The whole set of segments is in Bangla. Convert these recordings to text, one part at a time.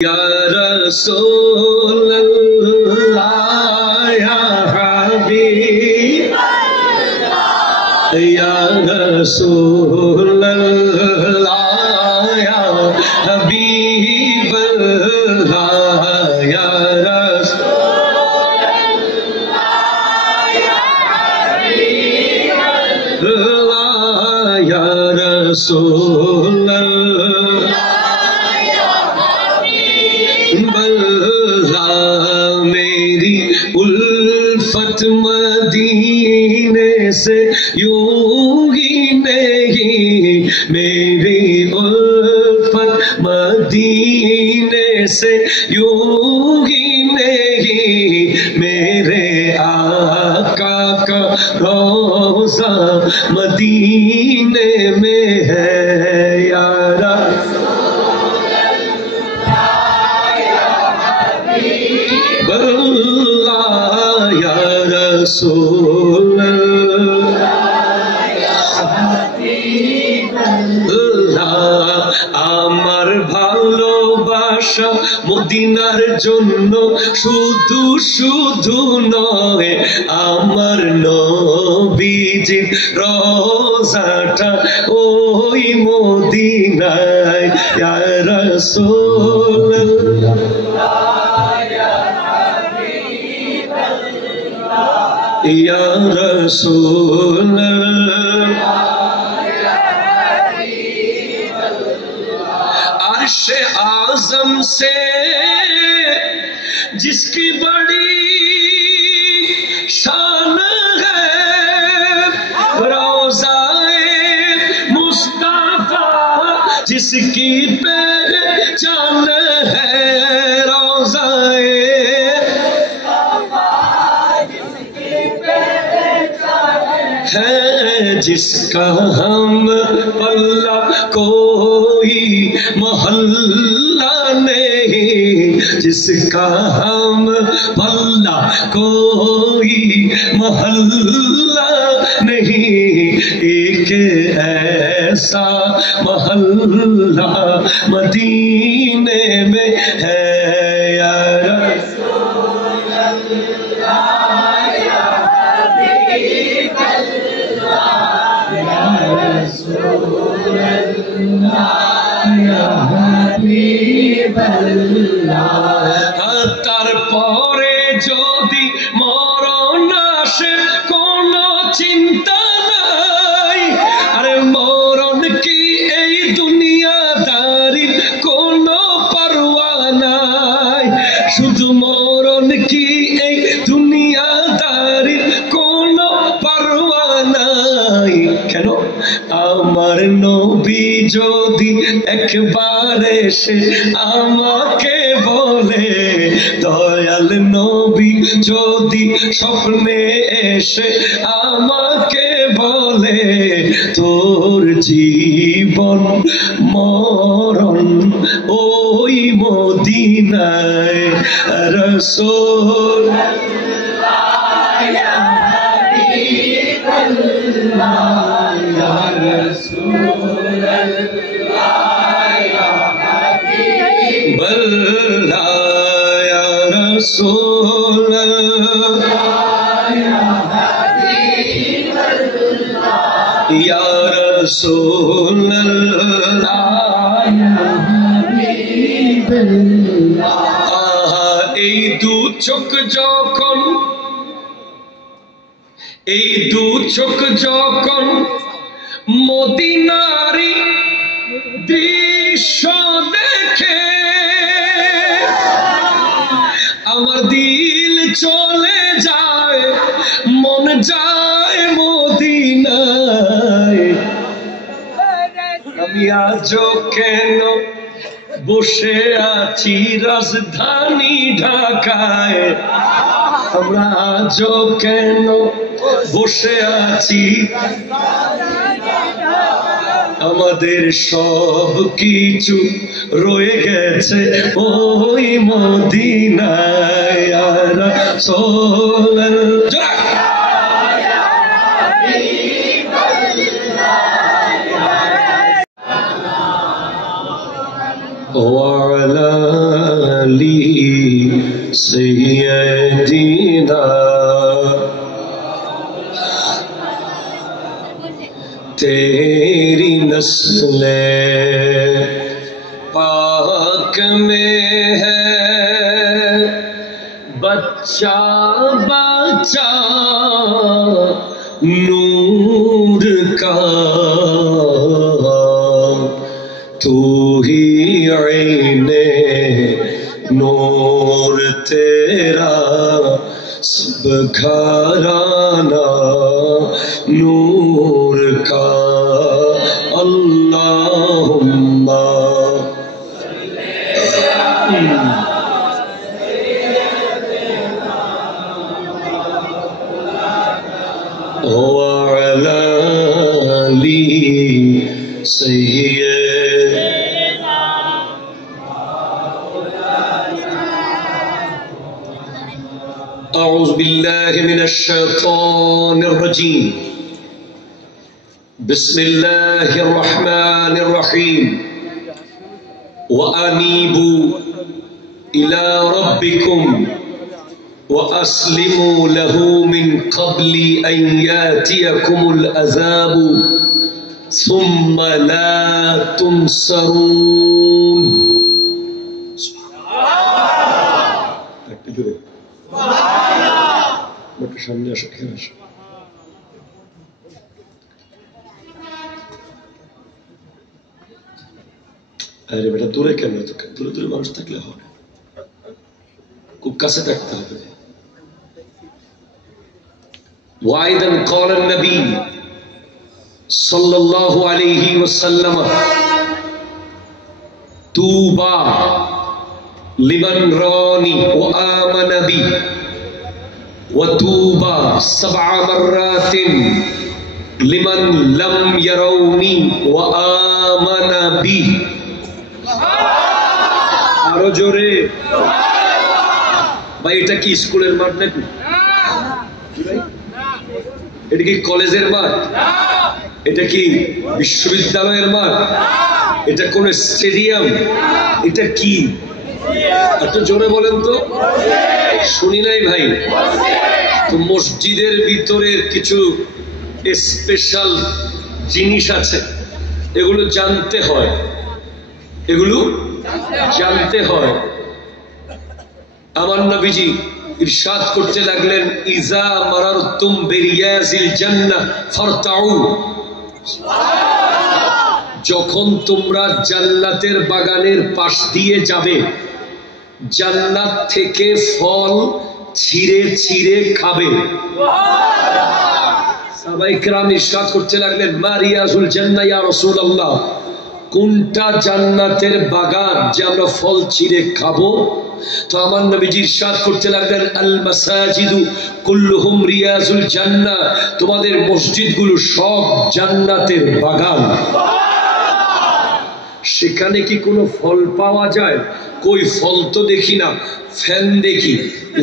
یا رسول اللہ یا حبیب یا رسول اللہ یا حبیب اللہ یا رسول اللہ یا حبیب اللہ یا رسول میری الفت مدینے سے یوں ہی نہیں، میری الفت مدینے سے یوں ہی نہیں، میرے آقا کا روضہ مدینے میں ہے یا اللہ یا رسول اللہ আমার ভালোবাসা মদিনার জন্য শুধু শুধু নয়, আমার নবীজির রওজাটা ওই মদিনায় ইয়া রাসূলুল্লাহ یا رسول عرش اعظم سے جس کی بڑی شان ہے، روضہ مصطفیٰ جس کی پہچان ہے، روضہ ہے جس کا ہم پلہ کوئی محلہ نہیں، جس کا ہم پلہ کوئی محلہ نہیں، ایک ایسا محلہ مدینے میں ہے یا رسول اللہ یا حبیب اللہ یا رسول اللہ یا حبیب اللہ তারপরে যদি মরণ আসে কোনো চিন্তা নাই, আরে মরণ কি এই দুনিয়াদারির কোনো পরোয়া নাই, শুধু মরণ কি এই দুনিয়াদারির কোনো পরোয়া নাই, কেন আমার নবী যদি একবার এসে আমাকে বলে, দয়াল নবী যদি স্বপ্নে এসে আমাকে বলে, তোর জীবন মরণ ওই মদিনায় রাসূল ইয়া হাবিব আল্লাহ ইয়া রাসূল ইয়া হাবিব আল্লাহ ইয়া রাসূল ইয়া হাবিব আল্লাহ ইয়া রাসূল ইয়া হাবিব আল্লাহ। এই দু চোখ যখন মদিনারি দৃশ্য দেখে, আমার দিল চলে যায়, মন যায় মদিনায়। আমি আজও কেন বসে আছি রাজধানী ঢাকায়, আমরা আজও কেন বসে আছি, আমাদের সব কিছু রয়ে গেছে ওই মদিনায় ইয়া রাসূলুল্লাহ ইয়া হাবিব আল্লাহ ইয়া রাসূলুল্লাহ وعلى अली सैयदीना तेरी नस्ले पाक में है बच्चा बच्चा नूर का तू ही आईने नूर तेरा सब घराना नूर का अल्लाहुम्मा वअला आली सय्यदना अऊज़ु बिल्लाहि मिनश शैतानिर रजीम बिस्मिल्लाहिर रहमानिर रहीम व अनीबू इला रब्बिकुम व अस्लिमू लहू मिन क़ब्ली अन यातियकुमुल अज़ाबु सुम्मा ला तुनसरून। একটু জোরে একটু সামনে আসো, খেয়ে আসো। আরে বেটা দূরে কেন, তোকে দূরে দূরে মানুষ থাকলে হবে, খুব কাছে থাকতে হবে। ওয়াইদান ক্বালা নবী সাল্লাল্লাহু আলাইহি ওয়াসাল্লাম তুবা লিমান রানি ওয়া আমানা বি ওয়া তুবা সাবআ মাররাতিন লিমান লাম ইয়ারাউনি ওয়া আমানা বি। আরো জোরে ভাই। এটা কি স্কুলের মাঠ নাকি? এটা কি কলেজের মাঠ? এটা কি বিশ্ববিদ্যালয়ের মাঠ? এটা কোন স্টেডিয়াম? এটা কি? একটু জোরে বলেন তো, শুনি নাই ভাই। তো মসজিদের ভিতরে কিছু স্পেশাল জিনিস আছে, এগুলো জানতে হয়, এগুলো জানতে হয়। আমার নবীজি ইরশাদ করতে লাগলেন, ইজা মারারতুম বিরিয়াজিল জান্নাহ ফারতাউ, যখন তোমরা জান্নাতের বাগানের পাশ দিয়ে যাবে, জান্নাত থেকে ফল ছিঁড়ে ছিঁড়ে খাবে। সাহাবায়ে কেরাম ইরশাদ করতে লাগলেন, মা রিয়াজুল জান্নাহ ইয়া রাসূলুল্লাহ, কোনটা জান্নাতের বাগান যে আমরা ফল ছিঁড়ে খাবো? তো আমার নবীজি ইরশাদ করতে লাগলেন, আল মাসাজিদু কুল্লুহুম রিয়াজুল জান্নাহ, তোমাদের মসজিদগুলো সব জান্নাতের বাগান। সেখানে কি কোনো ফল পাওয়া যায়? কই ফল তো দেখি না, ফ্যান দেখি,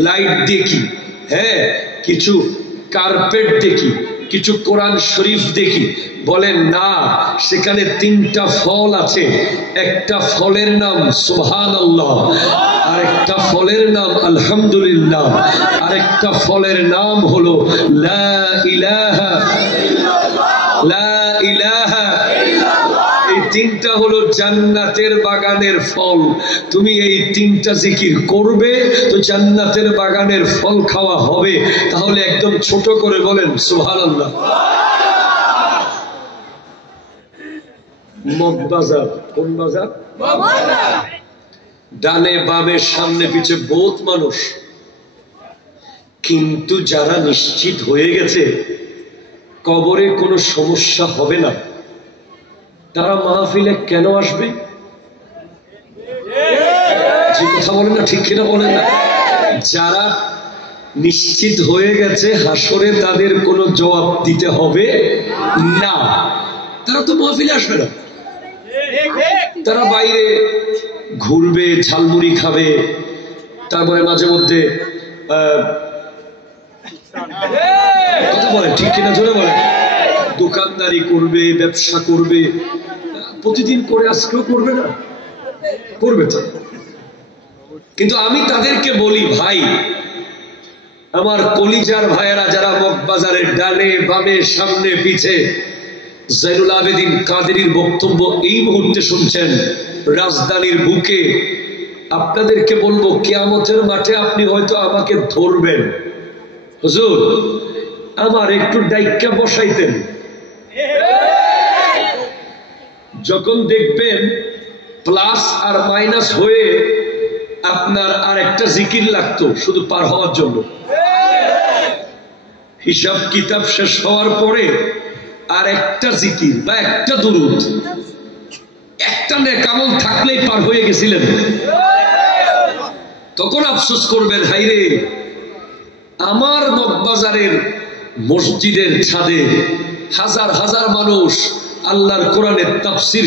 লাইট দেখি, হ্যাঁ কিছু কার্পেট দেখি, কিছু কোরআন শরীফ দেখি। বলেন না, সেখানে তিনটা ফল আছে। একটা ফলের নাম সুবহানাল্লাহ, আরেকটা ফলের নাম আলহামদুলিল্লাহ, আরেকটা ফলের নাম হলো লা ইলাহা ইল্লাল্লাহ, লা ইলাহা ইল্লাল্লাহ। এই তিনটা হলো জান্নাতের বাগানের ফল। তুমি এই তিনটা জিকির করবে তো জান্নাতের বাগানের ফল খাওয়া হবে। তাহলে একদম ছোট করে বলেন সুবহানাল্লাহ। মগবাজার, কোন বাজার? ডানে বামে সামনে পিছে বহুত মানুষ, কিন্তু যারা নিশ্চিত হয়ে গেছে কবরে কোনো সমস্যা হবে না, তারা মাহফিলে কেন আসবে? যে কথা বলেন না, ঠিক কিনা বলেন না? যারা নিশ্চিত হয়ে গেছে হাসরে তাদের কোনো জবাব দিতে হবে না, তারা তো মাহফিলে আসবে না। তারা বাইরে ঘুরবে, ঝালমুড়ি খাবে, তারপরে মাঝে মধ্যে কথা বলে, ঠিক কিনা জোরে বলে, দোকানদারি করবে, ব্যবসা করবে, প্রতিদিন করে আজকেও করবে না? করবে তো। কিন্তু আমি তাদেরকে বলি, ভাই আমার কলিজার ভাইয়েরা যারা মগবাজারের ডানে বামে সামনে পিছে জয়নুল আবেদিন কাদেরীর বক্তব্য এই মুহূর্তে শুনছেন রাজধানীর বুকে, আপনাদেরকে বলবো কিয়ামতের মাঠে আপনি হয়তো আমাকে ধরবেন, হুজুর আমার একটু ডাইক্কা বসাইতেন। যখন দেখবেন প্লাস আর মাইনাস হয়ে আপনার আর একটা জিকির লাগতো শুধু পার হওয়ার জন্য, হিসাব কিতাব শেষ হওয়ার পরে আর একটা জিকির বা একটা দুরূদ, একটা নেকামল থাকলেই পার হয়ে গেছিলেন, তখন আফসোস করবেন, হাইরে আমার মগবাজারের মসজিদের ছাদে হাজার হাজার মানুষ আল্লাহর কোরআনের তাফসীর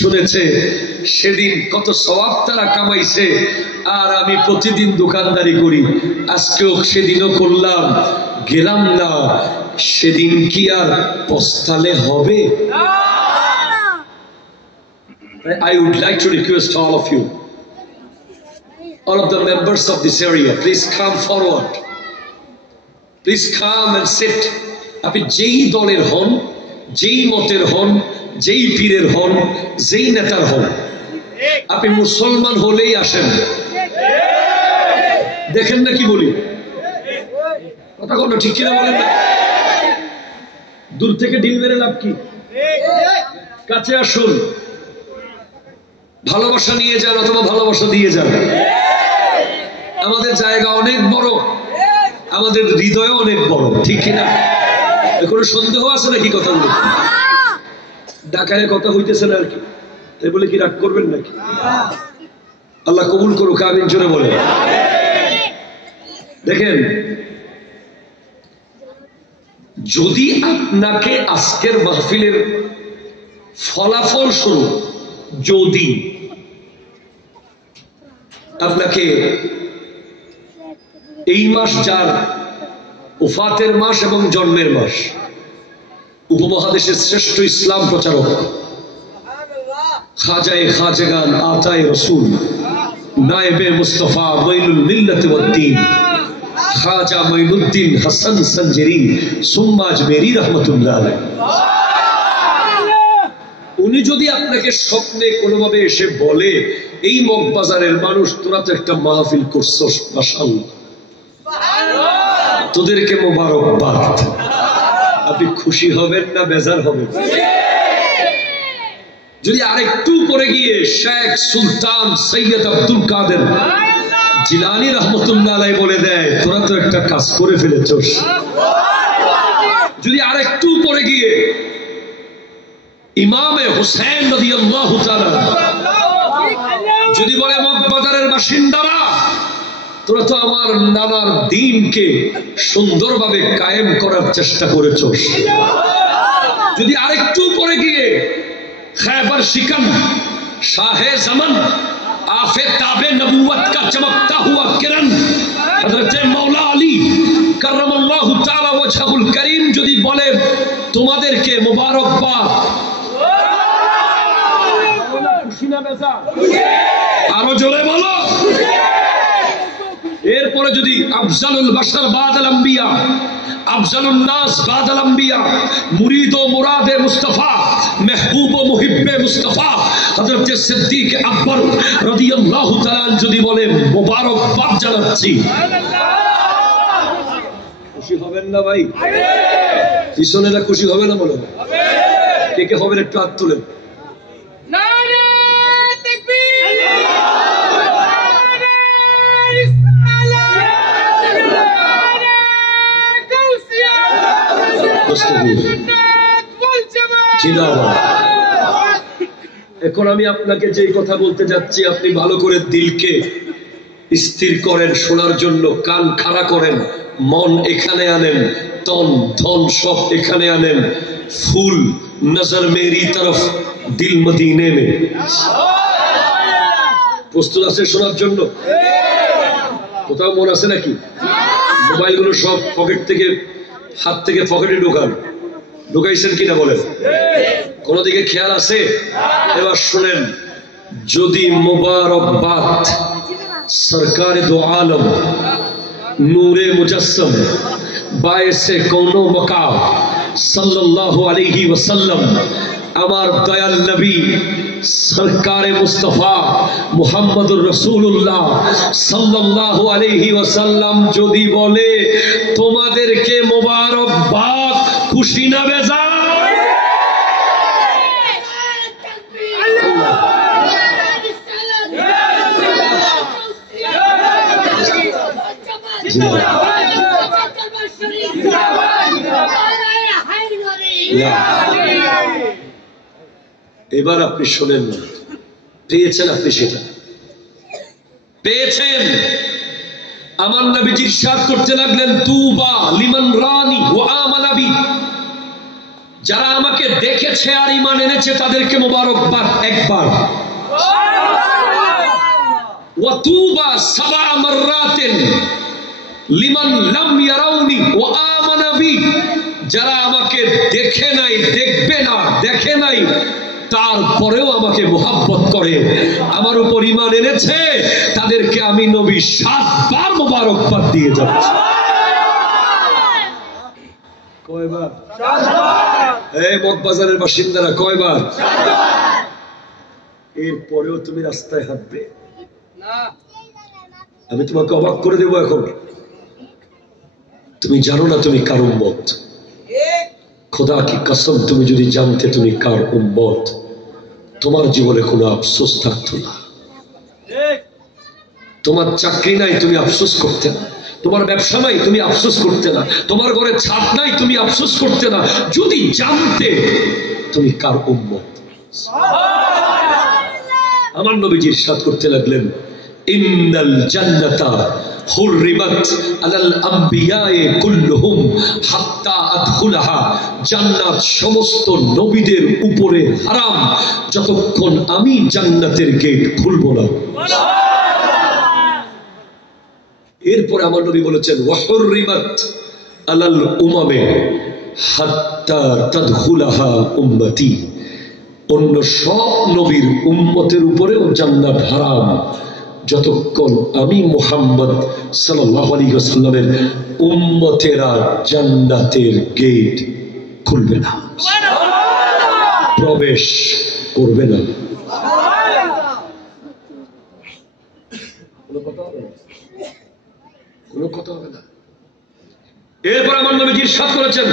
শুনেছে, সেদিন কত সওয়াব তারা কামাইছে, আর আমি প্রতিদিন দোকানদারি করি, আজকেও সেদিনও করলাম, গেলাম না, সেদিন কি আর পস্তালে হবে? I would like to request all of you, all of the members of this area, please come forward, please come and sit. আপনি যেই দলের হন, যেই মতের হন, যেই পীরের হন, যেই নেতার হন, আপনি মুসলমান হলেই আসেন। দেখেন না কি বলি, কথা কোনো ঠিক কিনা বলেন না? দূর থেকে ঢিল মেরে লাভ কি? কাছে আসুন, ভালোবাসা নিয়ে যান অথবা ভালোবাসা দিয়ে যান। আমাদের জায়গা অনেক বড়, আমাদের হৃদয় অনেক বড়, ঠিক কিনা? কোনো সন্দেহ আছে নাকি কথা বলে? ঢাকায় কথা হইতেছে না আর কি, তাই বলে কি রাগ করবেন নাকি? আল্লাহ কবুল করুক, আমিন জোরে বলে। দেখেন, যদি আপনাকে আজকের মাহফিলের ফলাফল স্বরূপ যদি আপনাকে এই মাস যার উফাতের মাস এবং জন্মের মাস, উপমহাদেশের শ্রেষ্ঠ ইসলাম প্রচারক খাজায়ে খাজগান আতায়ে রসুল নায়েবে মুস্তফা মঈনুল মিল্লাত ওয়াদ দ্বীন খাজা মঈনুদ্দিন হাসান সঞ্জেরি সুম্মা আজমেরি রহমাতুল্লাহ আলাইহি, উনি যদি আপনাকে স্বপ্নে কোনোভাবে এসে বলে, এই মগবাজারের মানুষ তোরা তো একটা মাহফিল করছস, মাশাআল্লাহ, তোদেরকে মোবারকবাদ, আপনি খুশি হবেন না বেজার হবেন? যদি আরেকটু পরে গিয়ে শেখ সুলতান সৈয়দ আব্দুল কাদের জিলানী রহমতুল্লাহ আলাইহি বলে দেয়, তোরা তো একটা কাজ করে ফেলেছস, যদি আরেকটু পরে গিয়ে ইমামে হুসেন রাদিয়াল্লাহু তাআলা যদি বলে, মগবাজারের বাসিন্দারা তোরা তো আমার নানার দ্বীনকে সুন্দরভাবে কায়েম করার চেষ্টা করেছস, যদি আরেকটু পরে গিয়ে खैबर शिकन शाहे ज़मन आफे ताबे नबूवत का चमकता हुआ किरण हज़रत मौला अली करमल्लाहु ताला वजहुल करीम যদি বলে তোমাদেরকে মোবারকবাদ, খুশি না বেজা? আরো জোরে বলো। এরপরে যদি আফজালুল বাশার বাদাল আম্বিয়া, আফজালুন নাস বাদাল আম্বিয়া, মুরিদ ও মুরাদে মুস্তাফা, মেহবুব ও মুহিব্বে মুস্তাফা হযরত সিদ্দিক আকবর রাদিয়াল্লাহু তাআলা যদি বলে মোবারকবাদ জানাচ্ছি, খুশি হবেন না ভাই? পিছনেরা খুশি হবে না? বলো কে কে হবেন, একটু হাত তুলেন। এখন আমি আপনাকে যে কথা বলতে যাচ্ছি, আপনি ভালো করে দিলকে স্থির করেন, শোনার জন্য কান খাড়া করেন, মন এখানে আনেন, তন ধন সব এখানে আনেন, ফুল নজর মেরি তরফ দিল মদিনে মে। প্রস্তুত আছে শোনার জন্য? কোথাও মন আছে নাকি? মোবাইলগুলো সব পকেট থেকে, হাত থেকে পকেটে ঢুকাইছেন কিনা বলেন? কোন দিকে খেয়াল আছে? এবার শুনেন, যদি মোবারকবাদ सरकार दो आलम नूरे मुजस्सम बायसे कौनो मकाम सल्लल्लाहु अलैहि वसल्लम আমার দয়াল নবী সরকারে মুস্তাফা মুহাম্মদুর রাসূলুল্লাহ সাল্লাল্লাহু আলাইহি ওয়াসাল্লাম যদি বলে তোমাদেরকে মোবারকবাদ, খুশি না বেজার? এবার আপনি শোনেন না, পেয়েছেন আপনি, সেটা পেয়েছেন। আমার নবীজি ইরশাদ করতে লাগলেন তুবা লিমান রানি ওয়া আমানা বি, যারা আমাকে দেখেছে আর ঈমান এনেছে তাদেরকে মোবারকবাদ একবার। ওয়া তুবা সাবা মাররাতিন লিমান লাম ইয়ারাউনি ওয়া আমানা বি, যারা আমাকে দেখে নাই, দেখবে না, দেখে নাই, তারপরেও আমাকে মোহাব্বত করে, আমার উপর ঈমান এনেছে, তাদেরকে আমি নবী 7 বার মোবারকবাদ দিয়ে যাচ্ছি। কয়বার? 7 বার। এই মগবাজারের বাসিন্দারা কয়বার? 7 বার। এরপরেও তুমি রাস্তায় হাঁটবে না, আমি তোমাকে অবাক করে দেব। এখন তুমি জানো না তুমি কার উম্মত। খোদা কি কসম, তুমি যদি জানতে তুমি কার উম্মত, তোমার জীবনে কোনো আফসোস থাকতো না। তোমার চাকরি নাই, তুমি আফসোস করতে না। তোমার ব্যবসা নাই, তুমি আফসোস করতে না। তোমার ঘরে ছাদ নাই, তুমি আফসোস করতে না, যদি জানতে তুমি কার উম্মত। আমার নবীজি ইরশাদ করতে লাগলেন ইন্নাল জান্নাতা হুররিমাত আলাল আম্বিয়ায়ে কুল্লুহুম হাত্তা আদখুলাহা, জান্নাত সমস্ত নবীদের উপরে হারাম যতক্ষণ আমি জান্নাতের গেট খুলব না। এরপর আমার নবী বলেছেন ওয়া হুররিমাত আলাল উমামে হাত্তা তাদখুলাহা উম্মতি, অন্য সব নবীর উম্মতের উপরেও জান্নাত হারাম যতক্ষণ আমি মুহাম্মদ সাল্লাল্লাহু আলাইহি ওয়াসাল্লামের উম্মতেরা জান্নাতের গেট খুলবে না, প্রবেশ করবে না। কোনো কথা হবে না। এরপর আমার নবীজি ইরশাদ করেছেন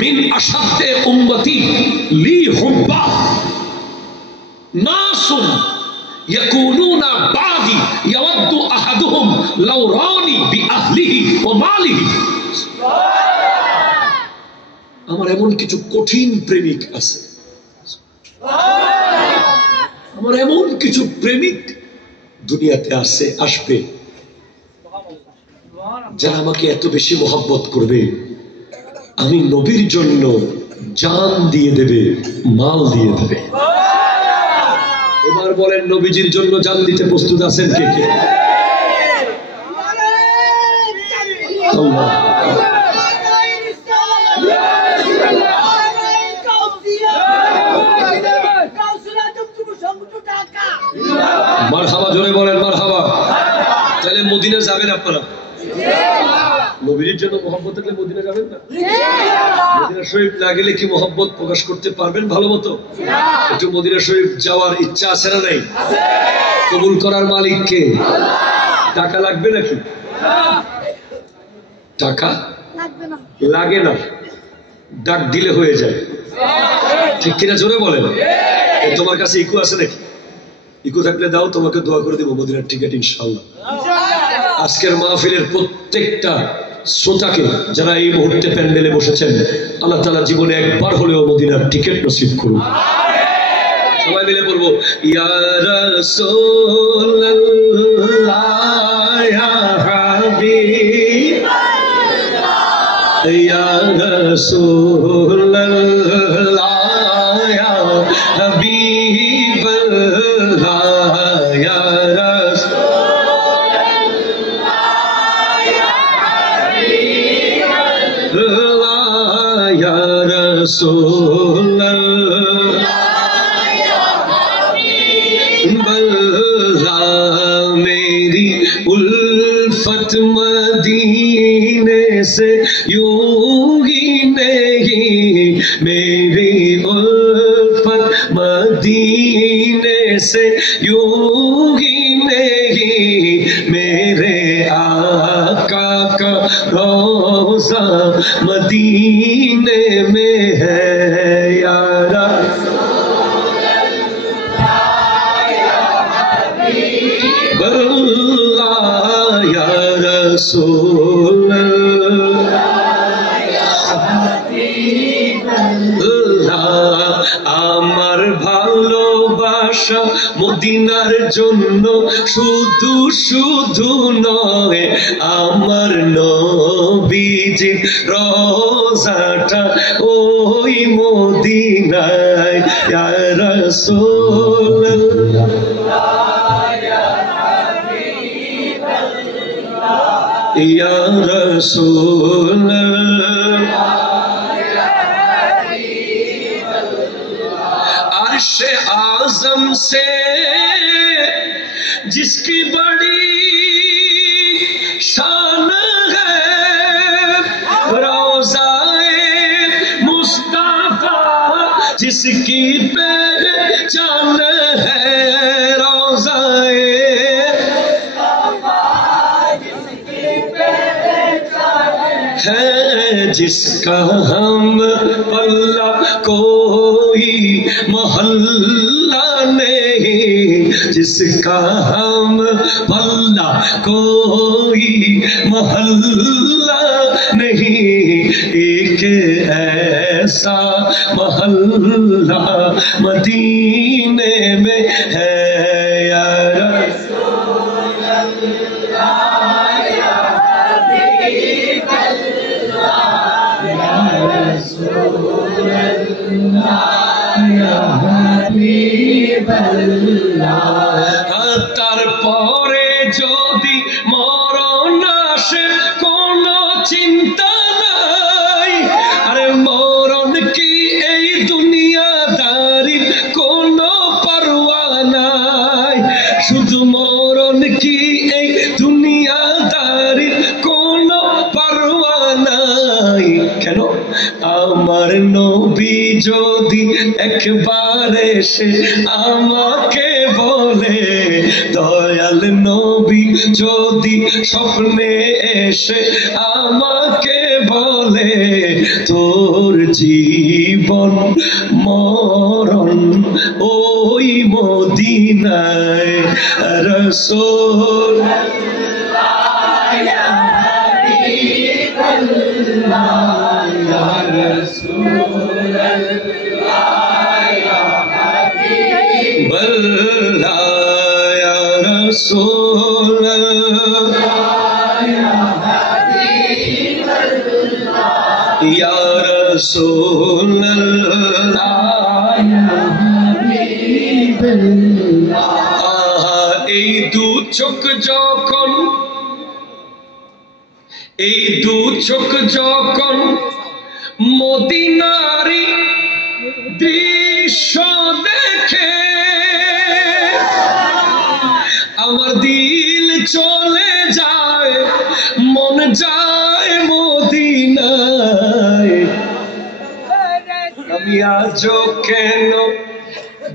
মিন আশাদ্দে উম্মতি লি হুব্বা নাসুন ইয়াকুনুনা বাদি ইয়াওয়াদ্দু আহাদুহুম লাউ রানি বিআহলিহি ওয়া মালিহি। আমার এমন কিছু কঠিন প্রেমিক আছে, আমার এমন কিছু প্রেমিক দুনিয়াতে আছে, আসবে, যারা আমাকে এত বেশি মহব্বত করবে, আমি নবীর জন্য জান দিয়ে দেবে, মাল দিয়ে দেবে। এবার বলেন নবীজির জন্য জান দিতে প্রস্তুত আছেন কে কে? মারহাবা, জোরে বলেন মারহাবা। তাহলে মদিনা যাবেন আপনারা? নবীর জন্য মহব্বত থাকলে মদিনা যাবেন না? মদিনা শরীফ না গেলে কি মহব্বত প্রকাশ করতে পারবেন ভালো মতো? একটু মদিনা শরীফ যাওয়ার ইচ্ছা আছে না নাই? কবুল করার মালিক কে? টাকা লাগবে নাকি? টাকা লাগে না, ডাক দিলে হয়ে যায়, ঠিক কিনা? জোরে বলেন। তোমার কাছে ইকো আছে নাকি? ইকো থাকলে দাও, তোমাকে দোয়া করে দেবো মদিনার টিকিট ইনশাআল্লাহ। আজকের মাহফিলের প্রত্যেকটা শ্রোতাকে যারা এই মুহূর্তে প্যান্ডেলে বসেছেন, আল্লাহ তাআলা জীবনে একবার হলেও মদিনার টিকিট নসিব করুন। সবাই মিলে বলবো ইয়া রাসূলুল্লাহ ইয়া হাবিবাল্লাহ ইয়া রাসূলুল্লাহ ইয়া হাবিবাল্লাহ ইয়া রাসূলুল্লাহ उल्फत मदीने से यूं ही नहीं, मेरी उल्फत मदीने से यूं ही नहीं, मेरे आका का रोज़ा मदीने में है यारा। या रसूल আমার ভালোবাসা মদিনার জন্য শুধু শুধু নয়, আমার নবীজির রওজাটা ওই মদিনায়। ইয়া রাসূলুল্লাহ या रसूल अर्श आज़म से जिसकी बड़ी शान है, रोज़ाए मुस्तफ़ा जिसकी पहचान है, रोज़ाए है जिसका हम पल्ला कोई मोहल्ला नहीं, जिसका हम पल्ला कोई मोहल्ला नहीं, एक ऐसा मोहल्ला मदीने में है या তারপরে যদি মরণ আসে কোনো চিন্তা নাই, আরে মরণ কি এই দুনিয়াদারির কোনো পরোয়া নাই, শুধু মরণ কি এই দুনিয়াদারির কোনো পরোয়া নাই। কেন? আমার নবী যদি একবার এসে আমাকে বলে, দয়াল নবী যদি স্বপ্নে এসে আমাকে বলে, তোর জীবন মরণ ওই মদিনায়, রাসূল या रसूल এই দু চোখ যখন, এই দু চোখ যখন মদিনারি দৃশ্য দেখে, আমার দিল চলে যায়, মন যায় মদিনায়। আমি আজও কেন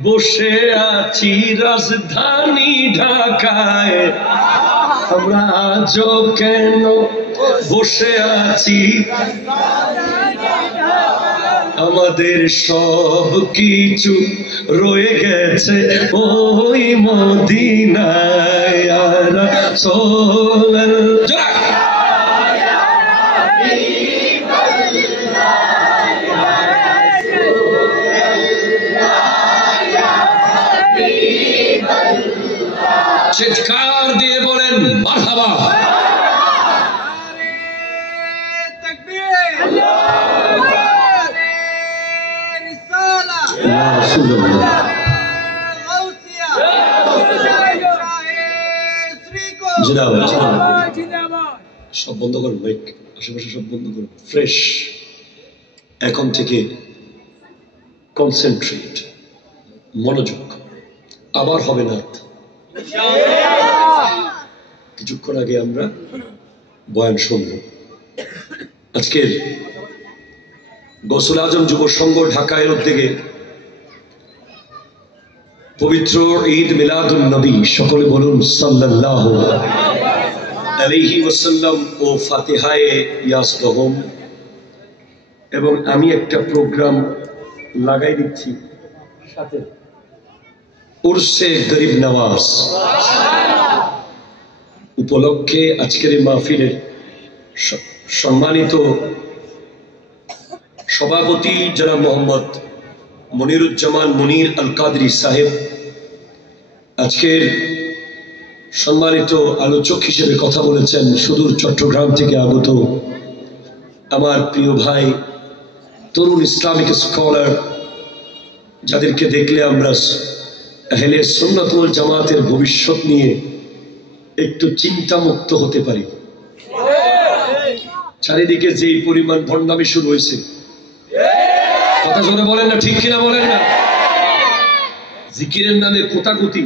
বসে আছি রাজধানী ঢাকায়, আমরা আজও কেন বসে আছি, আমাদের সব কিছু রয়ে গেছে ওই মদিনায়। ইয়া রাসূলুল্লাহ চিৎকার দিয়ে বলেন মারহাবা। সব বন্ধ করুন, মাইক আশেপাশে সব বন্ধ করুন, ফ্রেশ। এখন থেকে কনসেন্ট্রেট, মনোযোগ। আবার হবে না, কিছুক্ষণ আগে আমরা বয়ান শুনব। আজকের গৌসুল আজম যুব সংঘ ঢাকায় উদ্যোগে পবিত্র ঈদ মিলাদুন নবী, সকলে বলুন সাল্লাল্লাহু আলাইহি ওয়াসাল্লাম ও ফাতিহায়ে ইয়াসলহুম। এবং আমি একটা প্রোগ্রাম লাগাই দিচ্ছি সাথে, উরসে গরিব নওয়াজ উপলক্ষে আজকের এই মাহফিলের সম্মানিত সভাপতি জনাব মোহাম্মদ মনিরুজ্জামান মুনির আল কাদরি সাহেব, আজকের সম্মানিত আলোচক হিসেবে কথা বলেছেন সুদূর চট্টগ্রাম থেকে আগত আমার প্রিয় ভাই, তরুণ ইসলামিক স্কলার, যাদেরকে দেখলে আমরা আহলে সুন্নাত ওয়াল জামাতের ভবিষ্যৎ নিয়ে একটু চিন্তামুক্ত হতে পারি। চারিদিকে যেই পরিমাণ ভণ্ডামি শুরু হয়েছে, কথা জোরে বলেন না, ঠিক কিনা বলেন না? জিকিরের নামে কোটাকুটি,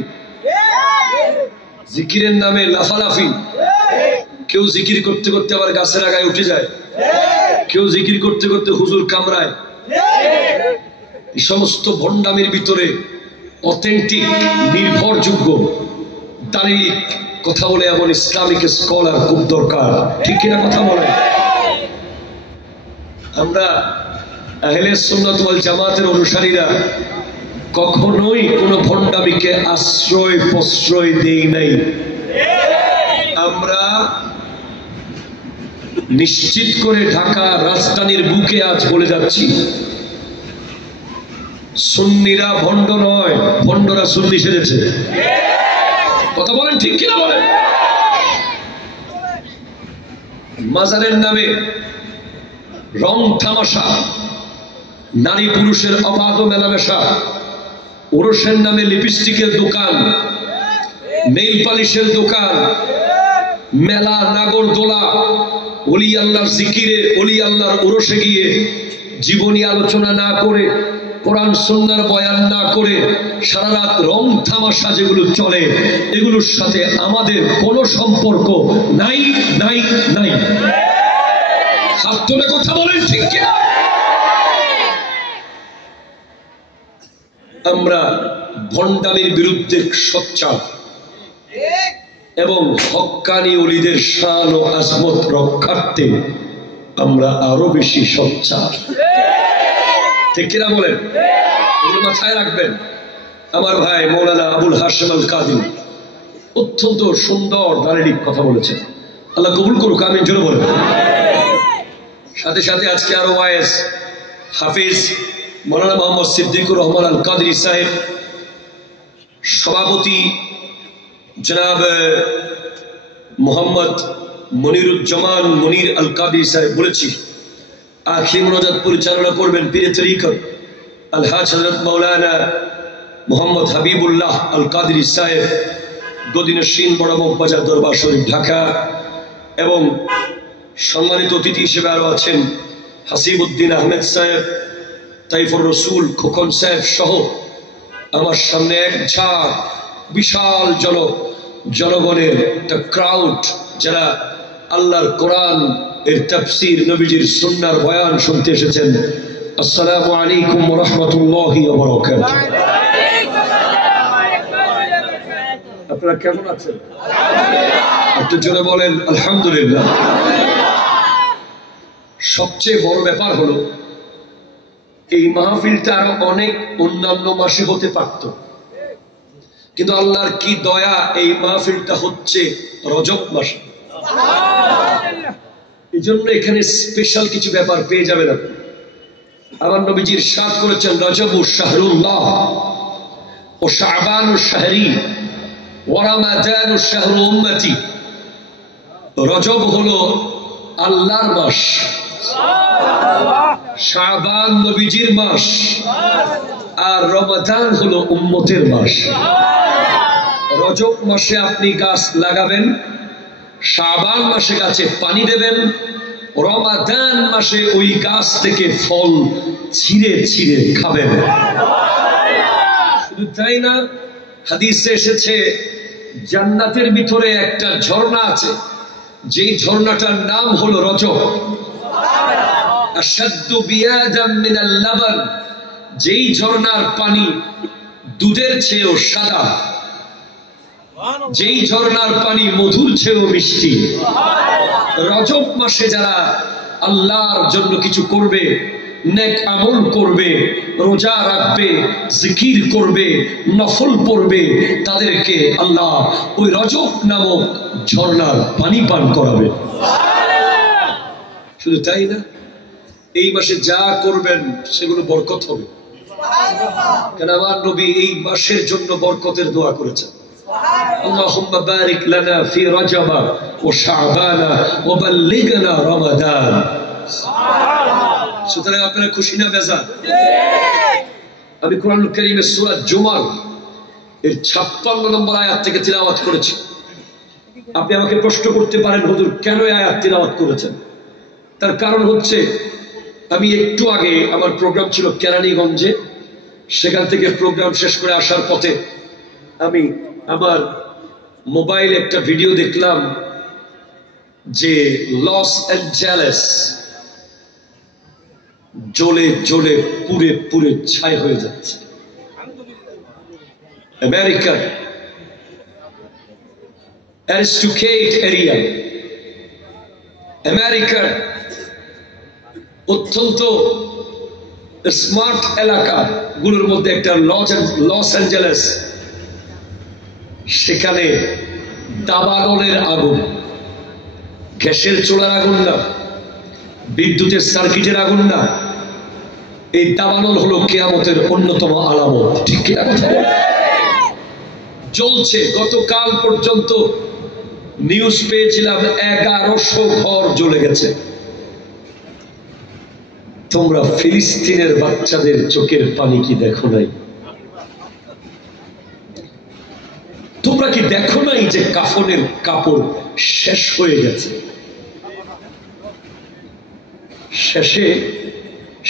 জিকিরের নামে লাফালাফি, কেউ জিকির করতে করতে আবার গাছের আগায় উঠে যায়, কেউ জিকির করতে করতে হুজুর কামরায়। এই সমস্ত ভণ্ডামির ভিতরে অথেন্টিক, নির্ভরযোগ্য, দালিলিক কথা বলে এমন ইসলামিক স্কলার খুব দরকার, ঠিক কিনা কথা বলে? আমরা আহলে সুন্নাত ওয়াল জামাতের অনুসারীরা কখনোই কোনো ভণ্ডামিকে আশ্রয় প্রশ্রয় দেই নাই। আমরা নিশ্চিত করে ঢাকা রাজধানীর বুকে আজ বলে যাচ্ছি, সুন্নিরা ভণ্ড নয়, ভণ্ডরা সুন্নি সেজেছে। কথা বলেন, ঠিক কিনা বলেন? মাজারের নামে রং তামাশা, নারী পুরুষের অবাধ মেলামেশা, ওরসের নামে লিপস্টিকের দোকান, নেইল পালিশের দোকান, মেলা, নাগরদোলা, ওলি আল্লাহর জিকিরে, ওলি আল্লাহর ওরসে গিয়ে জীবনী আলোচনা না করে, কোরআন সুন্নাহর বয়ান না করে সারা রাত রং তামাশা যেগুলো চলে, এগুলোর সাথে আমাদের কোনো সম্পর্ক নাই নাই নাই। হাত তুলে কথা বলেন, ঠিক কিনা? আমরা ভণ্ডামির বিরুদ্ধে সোচ্চার এবং হক্কানি ওলিদের শান ও আজমত রক্ষার্থে আমরা আরো বেশি সোচ্চার, ঠিক কিনা বলেন? এগুলো মাথায় রাখবেন। আমার ভাই মৌলানা আবুল হাশেম আল কাদিম অত্যন্ত সুন্দর দালিলিক কথা বলেছেন, আল্লাহ কবুল করুক, আমিন জোরে বলেন। সাথে সাথে আজকে আরো ওয়াইজ হাফিজ মৌলানা মোহাম্মদ সিদ্দিকুর রহমান আল কাদরি সাহেব, সভাপতি জনাব মোহাম্মদ মনিরুজ্জামান মুনির আল কাদরি সাহেব বলেছি আখির মুনাজাত পরিচালনা করবেন পীরে তরিকত আলহাজ হযরত মাওলানা মোহাম্মদ হাবিবুল্লাহ আল কাদরি সাহেব, গদিনশীন বড় বাজার দরবার শরীফ ঢাকা। এবং সম্মানিত অতিথি হিসেবে আরো আছেন হাসিবউদ্দিন আহমেদ সাহেব, তাইফুর রসুল খোকন সাহেব সহ আমার সামনে এক ঝাঁক বিশাল জনগণের একটা ক্রাউড, যারা আল্লাহর কোরআন এর তাফসীর, নবীজির সুন্নাহর বয়ান শুনতে এসেছেন। আসসালামু আলাইকুম ওয়া রাহমাতুল্লাহি ওয়া বারাকাতুহু। আপনারা কেমন আছেন? একটু জোরে বলেন আলহামদুলিল্লাহ। সবচেয়ে বড় ব্যাপার হলো এই মাহফিলটা আরো অনেক অন্যান্য মাসে হতে পারত, কিন্তু আল্লাহর কি দয়া, এই মাহফিলটা হচ্ছে রজব মাসে। এই জন্য এখানে স্পেশাল কিছু ব্যাপার পেয়ে যাবেন আপনি। আমার নবীজি ইরশাদ করেছেন, রজবু শাহরুল্লাহ ও শাবানু শাহরি ওয়া রমাদানু শাহরু উম্মতি। রজব হলো আল্লাহর মাস, শাবান নবীজির মাস, আর রমাদান হলো উম্মতের মাস। রজব মাসে আপনি গাছ লাগাবেন, শাবান মাসে গাছে পানি দেবেন, রমাদান মাসে ওই গাছ থেকে ফল ছিঁড়ে ছিঁড়ে খাবেন। শুধু তাই না, হাদিসে এসেছে জান্নাতের ভিতরে একটা ঝর্ণা আছে, যেই ঝর্ণাটার নাম হলো রজব। আশাদ্দু বিয়াদাম মিনাল লাবান, যেই ঝর্ণার পানি দুধের চেয়েও সাদা, যেই ঝর্ণার পানি মধুর চেয়েও মিষ্টি। রজব মাসে যারা আল্লাহর জন্য কিছু করবে, নেক আমল করবে, রোজা রাখবে, জিকির করবে, নফল পড়বে, তাদেরকে আল্লাহ ওই রজব নামক ঝর্ণার পানি পান করাবে। শুধু তাই না, এই মাসে যা করবেন সেগুলো বরকত হবে। কেন আমার নবী এই মাসের জন্য বরকতের দোয়া করেছেন, আল্লাহুম্মা বারিক লানা ফি রাজাব ওয়া শাবান ওয়া বাল্লিগনা রমাদান। সুতরাং আপনারা খুশি না বেজার? আমি কোরআনুল কারীমের সূরা জুমার এর 56 নম্বর আয়াত থেকে তিলাওয়াত করেছি। আপনি আমাকে প্রশ্ন করতে পারেন, হুজুর কেন এই আয়াত তিলাওয়াত করেছেন? তার কারণ হচ্ছে, আমি একটু আগে আমার প্রোগ্রাম ছিল কেরানীগঞ্জে, সেখান থেকে প্রোগ্রাম শেষ করে আসার পথে আমি আমার মোবাইলে একটা ভিডিও দেখলাম যে লস অ্যাঞ্জেলেস জ্বলে জ্বলে পুড়ে পুড়ে ছাই হয়ে যাচ্ছে। আমেরিকার অ্যারিস্টোক্রেট এরিয়া, আমেরিকার অত্যন্ত স্মার্ট এলাকা গুলোর মধ্যে একটা লস অ্যাঞ্জেলেস, সেখানে দাবানলের আগুন, গ্যাসের চুলার আগুন না, বিদ্যুতের সার্কিটের আগুন না, এই দাবানল হলো কিয়ামতের অন্যতম আলামত। ঠিক কিনা কথা? জ্বলছে। গতকাল পর্যন্ত নিউজ পেয়েছিলাম 1100 ঘর জ্বলে গেছে। তোমরা ফিলিস্তিনের বাচ্চাদের চোখের পানি কি দেখো নাই? তোমরা কি দেখো নাই যে কাফনের কাপড় শেষ হয়ে গেছে? শেষে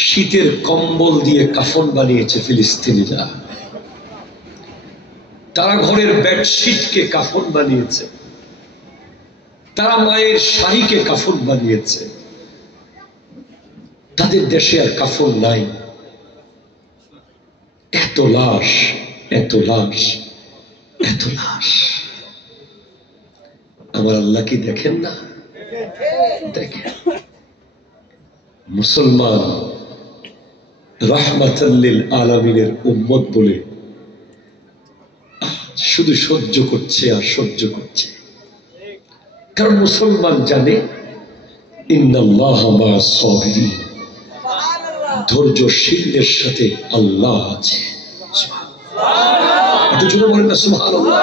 শীতের কম্বল দিয়ে কাফন বানিয়েছে ফিলিস্তিনিরা। তারা ঘরের বেডশিটকে কাফন বানিয়েছে, তারা মায়ের শাড়িকে কাফন বানিয়েছে। তাদের দেশে আর কাফন নাই। এত লাশ, এত লাশ, এত লাশ। আমার আল্লাহ কি দেখেন না? দেখেন। মুসলমান রাহমাতাল লিল আলামিনের উম্মত বলে শুধু সহ্য করছে আর সহ্য করছে। কারণ মুসলমান জানে ইন্নাল্লাহা মা'আস সাবিরিন, ধৈর্যশীলদের সাথে আল্লাহ আছে। সুবহানাল্লাহ। একটু জোরে বলেন না সুবহানাল্লাহ।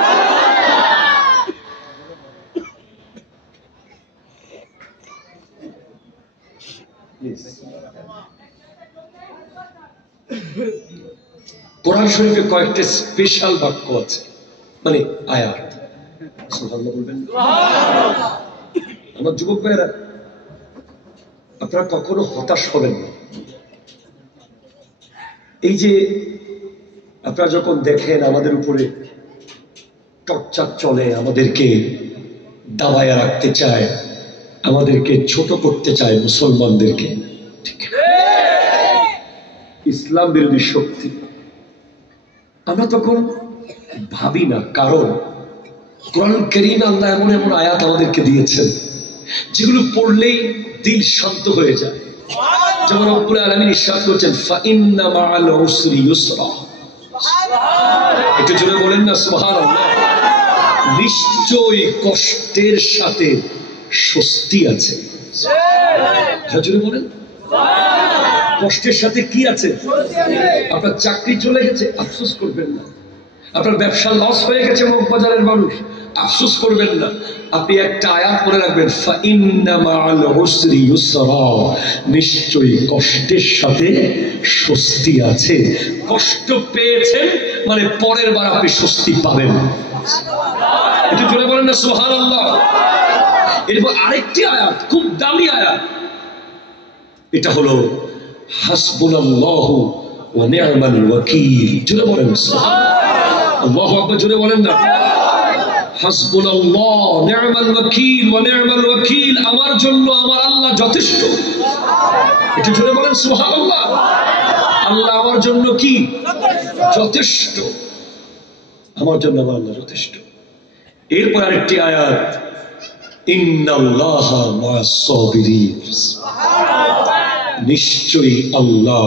কোরআন শরীফে কয়েকটা স্পেশাল বাক্য আছে, মানে আয়াত। সুবহানাল্লাহ বলবেন। আমার যুবক ভাইয়েরা, আপনারা কখনো হতাশ হবেন না। এই যে আপনারা যখন দেখেন আমাদের উপরে টর্চার চলে, আমাদেরকে দাবায় রাখতে চায়, আমাদেরকে ছোট করতে চায় মুসলমানদেরকে, ঠিক ইসলাম বিরোধী শক্তি, আমরা তখন ভাবি না। কারণ কোরআন কারীমে আল্লাহ এমন এমন আয়াত আমাদেরকে দিয়েছেন যেগুলো পড়লেই দিল শান্ত হয়ে যায়। যেমন রব্বুল আলামিন ইরশাদ করেছেন, ফাইন্না মা'আল উসরি ইউসরা। একটু জোরে বলেন না সুবহানাল্লাহ। নিশ্চয়ই কষ্টের সাথে স্বস্তি আছে। জোরে বলেন। কষ্টের সাথে কি আছে? আপনার চাকরি চলে গেছে, আফসোস করবেন না। আপনার ব্যবসা লস হয়ে গেছে, মগবাজারের মানুষ, আফসোস করবেন না। আপনি একটা আয়াত মনে রাখবেন, ফাইন্না মা'আল উসরি ইউসরা, নিশ্চয়ই কষ্টের সাথে স্বস্তি আছে। কষ্ট পেয়েছেন মানে পরের বার আপনি স্বস্তি পাবেন। একটু জোরে বলেন না সুবহানাল্লাহ। এরপর আরেকটি আয়াত, খুব দামি আয়াত, এটা হলো হাসবুনাল্লাহু ওয়া নি'মাল ওয়াকিল। জোরে বলেন সুবহানাল্লাহ। আল্লাহু আকবার। জোরে বলেন না। হাসবুনাল্লাহ নি'মাল ওয়াকিল ওয়া নি'মাল ওয়াকিল, আমার জন্য আমার আল্লাহ যথেষ্ট। একটু জোরে বলেন সুবহানাল্লাহ। আল্লাহ আমার জন্য কি যথেষ্ট, আমার জন্য আমার আল্লাহ যথেষ্ট। এরপর আরেকটি আয়াত, ইন্নাল্লাহা মা'আস সাবিরিন, নিশ্চয়ই আল্লাহ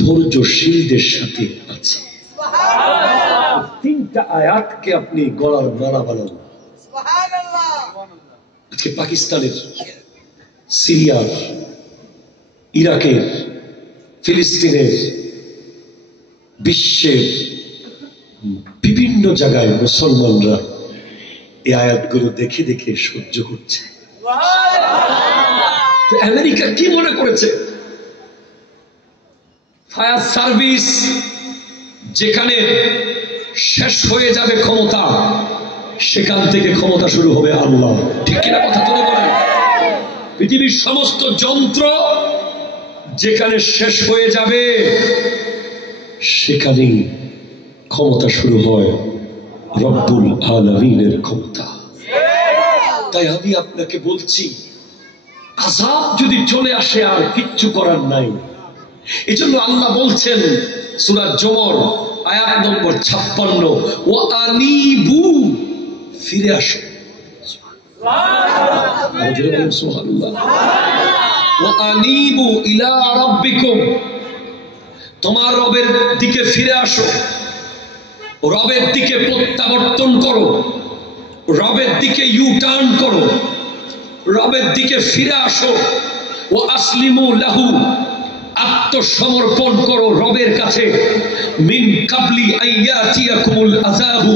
ধৈর্যশীলদের সাথে আছে। তিনটা আয়াতকে আপনি গলার মালা বানান। আজকে পাকিস্তানের, সিরিয়ার, ইরাকের, ফিলিস্তিনের, বিশ্বের বিভিন্ন জায়গায় মুসলমানরা এই আয়াতগুলো দেখে দেখে সহ্য করছে। আমেরিকা কি মনে করেছে ফায়ার সার্ভিস যেখানে শেষ হয়ে যাবে ক্ষমতা, সেখান থেকে ক্ষমতা শুরু হবে আল্লাহ। ঠিক কিনা কথা তুলে বলেন? পৃথিবীর সমস্ত যন্ত্র যেখানে শেষ হয়ে যাবে সেখানেই ক্ষমতা শুরু হয় রব্বুল আলামিনের ক্ষমতা। তাই আমি আপনাকে বলছি, আযাব যদি চলে আসে আর কিচ্ছু করার নাই। এজন্য আল্লাহ বলছেন সূরা জুমর আয়াত নম্বর 56, ওয়া আনিবু, ফিরে আসো। সুবহানাল্লাহ। ওয়া আনিবু ইলা রাব্বিকুম, তোমার রবের দিকে ফিরে আসো, রবের দিকে প্রত্যাবর্তন করো, রবের দিকে ইউ টার্ন করো, রবের দিকে ফিরে আসো। ও আসলিমু লাহু, আত্মসমর্পণ করো রবের কাছে। মিন কাবলি আইয়াতিয়াকুমুল আযাবু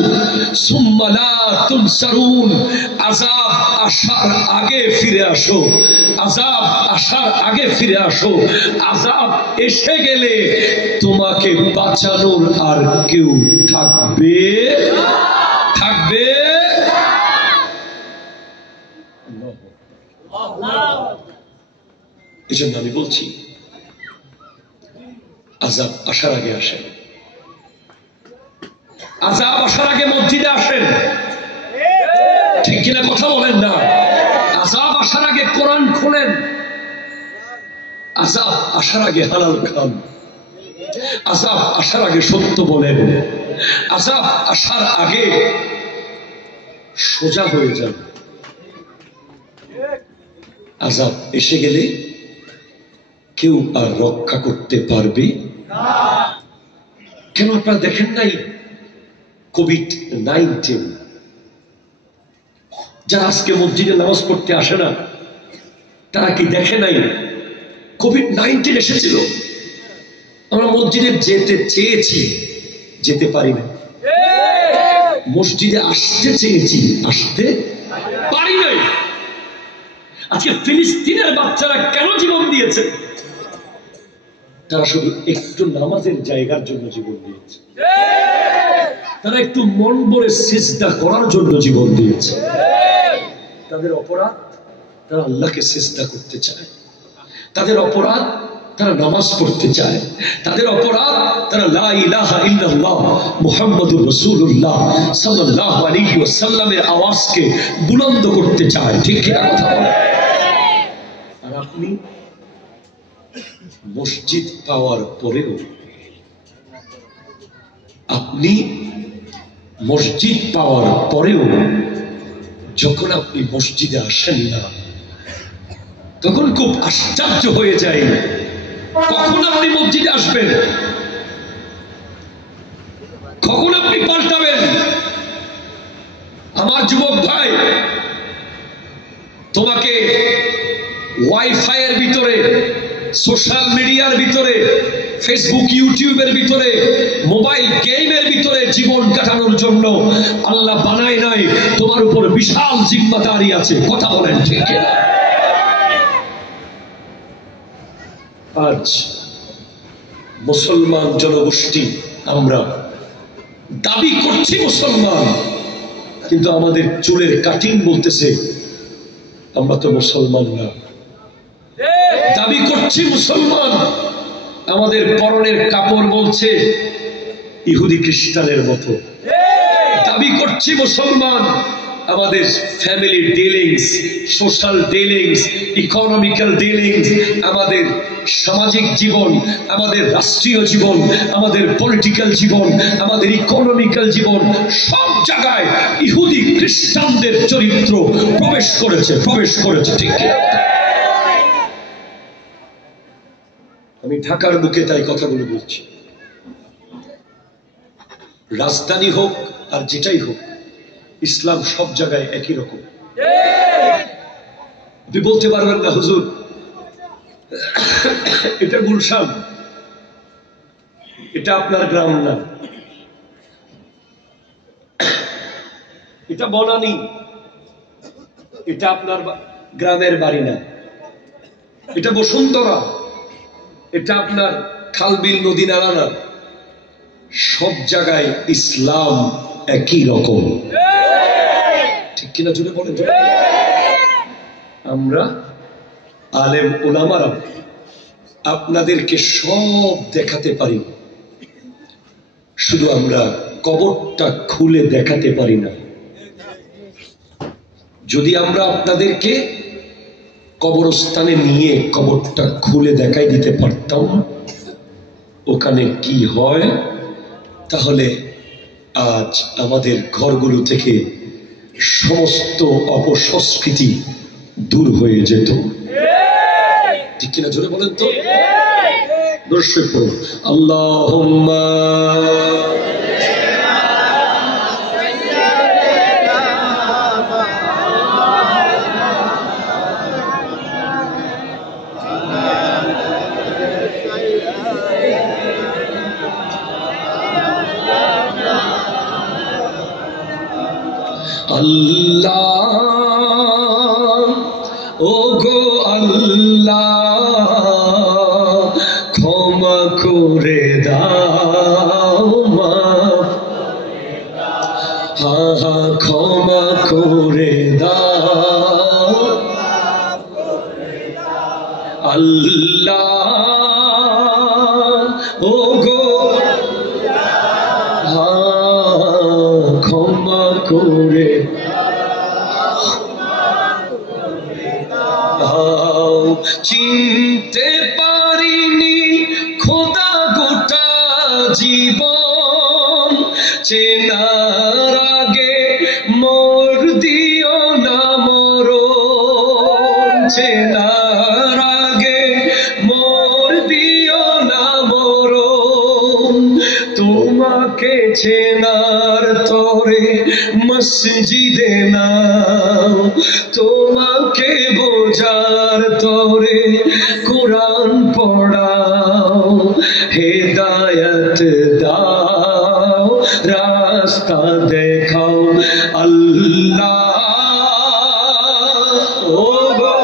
সুম্মা লা তুনসারুন, আযাব আসার আগে ফিরে আসো, আযাব আসার আগে ফিরে আসো। আযাব এসে গেলে তোমাকে বাঁচানোর আর কেউ থাকবে থাকবে এজন্য আমি বলছি, আযাব আসার আগে আসেন, আযাব আসার আগে মসজিদে আসেন। ঠিক কিনা কথা বলেন না? আযাব আসার আগে কোরআন খোলেন, আযাব আসার আগে হালাল খান, আযাব আসার আগে সত্য বলেন, আযাব আসার আগে সোজা হয়ে যান। আযাব এসে গেলে কেউ আর রক্ষা করতে পারবে না। কেন আপনারা দেখেন নাই কোভিড-19, যারা আজকে মসজিদে নামাজ পড়তে আসে না, তারা কি দেখে নাই কোভিড-19 এসেছিল? আমরা মসজিদে যেতে চেয়েছি, যেতে পারি না। মসজিদে আসতে চেয়েছি, আসতে পারি নাই। আজকে ফিলিস্তিনের বাচ্চারা কেন জীবন দিয়েছে? তারা শুধু একটু নামাজের জায়গার জন্য জীবন দিয়েছে, তারা একটু মন ভরে সিজদা করার জন্য জীবন দিয়েছে। তাদের অপরাধ, তারা আল্লাহকে সিজদা করতে চায়। তাদের অপরাধ, তারা নামাজ পড়তে চায়। তাদের অপরাধ, তারা লা ইলাহা ইল্লাল্লাহ মুহাম্মাদুর রাসূলুল্লাহ সাল্লাল্লাহু আলাইহি ওয়াসাল্লামের আওয়াজকে বুলন্দ করতে চায়। ঠিক কিনা কথা বলেন? আর আপনি মসজিদ পাওয়ার পরেও, আপনি মসজিদ পাওয়ার পরেও যখন আপনি মসজিদে আসেন না, তখন খুব আশ্চর্য হয়ে যায়, কখন আপনি মসজিদে আসবেন, কখন আপনি পাল্টাবেন। আমার যুবক ভাই, তোমাকে ওয়াইফাই এর ভিতরে, সোশ্যাল মিডিয়ার ভিতরে, ফেসবুক ইউটিউবের ভিতরে, মোবাইল গেমের ভিতরে জীবন কাটানোর জন্য আল্লাহ বানায় নাই। তোমার উপর বিশাল জিম্মাদারি আছে। কথা বলেন ঠিক কিনা? আজ মুসলমান জনগোষ্ঠী আমরা দাবি করছি মুসলমান, কিন্তু আমাদের চুলের কাটিং বলতেছে আমরা তো মুসলমান না। দাবি করছি মুসলমান, আমাদের পরনের কাপড় বলছে ইহুদি খ্রিস্টানের মতো। দাবি করছি মুসলমান, আমাদের family dealings, social dealings, economical dealings, আমাদের সামাজিক জীবন, আমাদের রাষ্ট্রীয় জীবন, আমাদের পলিটিক্যাল জীবন, আমাদের ইকোনমিক্যাল জীবন, সব জায়গায় ইহুদি খ্রিস্টানদের চরিত্র প্রবেশ করেছে। ঠিক কিনা? আমি ঢাকার বুকে তাই কথাগুলো বলছি। রাজধানী হোক আর যেটাই হোক, ইসলাম সব জায়গায় একই রকম। আপনি বলতে পারবেন না হুজুর এটা গুলশান, এটা আপনার গ্রাম না, এটা বনানী, এটা আপনার গ্রামের বাড়ি না, এটা বসুন্ধরা, এটা আপনার খালবিল নদী নালা না। সব জায়গায় ইসলাম একই রকম। ঠিক কিনা জুড়ে বলেন? আমরা আলেম উলামারা আপনাদেরকে সব দেখাতে পারি, শুধু আমরা কবরটা খুলে দেখাতে পারি না। যদি আমরা আপনাদেরকে কবরস্থানে নিয়ে কবরটা খুলে দেখাই দিতে পারতাম ওখানে কি হয়, তাহলে আজ আমাদের ঘরগুলো থেকে সমস্ত অপসংস্কৃতি দূর হয়ে যেত। ঠিক কিনা জোরে বলেন তো? দর্শক পড়ুন, আল্লাহুম্মা আল্লাহ, ও গো আল্লাহ, ক্ষমা করে দাও, ক্ষমা করে দাও আল্লাহ, ও গো ক্ষমা করে চিনতে পারিনি খোদা গোটা জীবন, চেনার আগে মোর দিও না মরণ, চেনার আগে মোর দিও না মরণ, তোমাকে চেনার তরে মসজিদে নাও, তোমাকে বোঝার তরে কোরআন পড়াও, হেদায়েত দাও, রাস্তা দেখাও আল্লাহ, ও গো